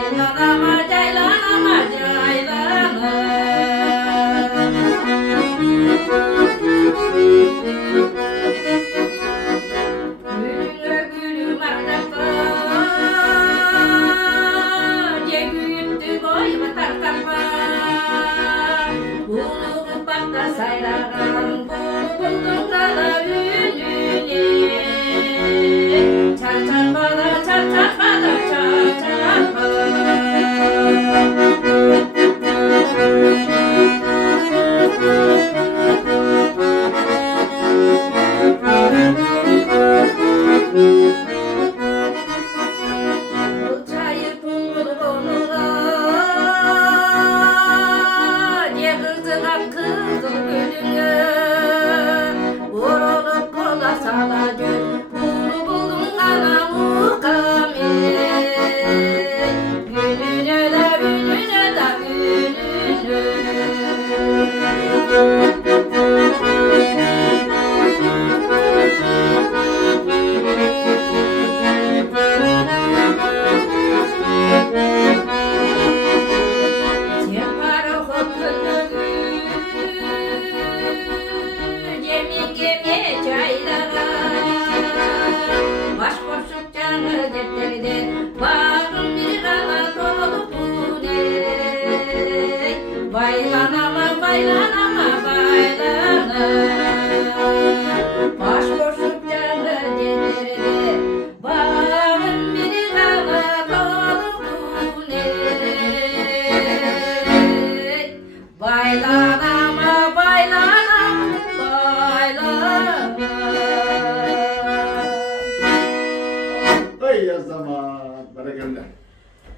caylanama caylanama caylana. Gülüne gülüm ardakta ce büyüttü boyuma tartamba. Bunu bakta saylagan buldum dala ününe. Çar çar bala çar çar bala çar çar bala. Çayır pulgulu bonuğa ce kızılan kızıl gülüne. Vurulup kola sala gül bunu buldum anamı kame. Gülüne de gülüne de gülüne. Separa hokulugu Cemin gemiye çaylara. Baş boşluk canı defteride varım bir Anadolu bu ne. Baylanama baylanama